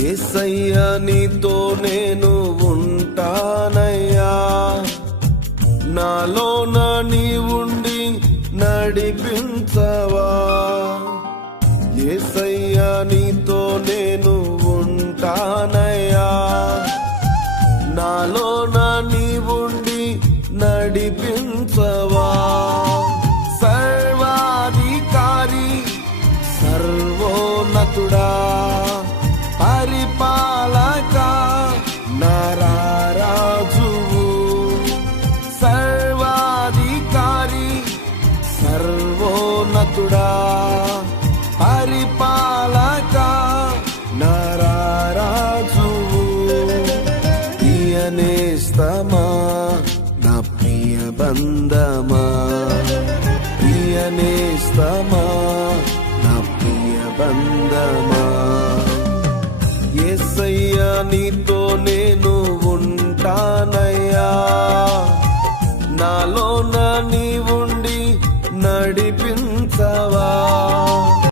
యేసయ్యా నీతో నేను ఉంటానయ్యా, నాలోన నీవుండి నడిపించవా. యేసయ్యా నీతో నేను ఉంటానయ్యా, నాలోన నీవుండి నడిపించవా. సర్వాధికారి సర్వోన్నతుడా, పరిపాలక నరరాజువు. సర్వాధికారి సర్వోన్నతుడా, పరిపాలక నరరాజువు. ప్రియనేస్తమా నా ప్రియ బంధమా, ప్రియనేస్తమా నా ప్రియ బంధమా. యేసయ్యా నీతో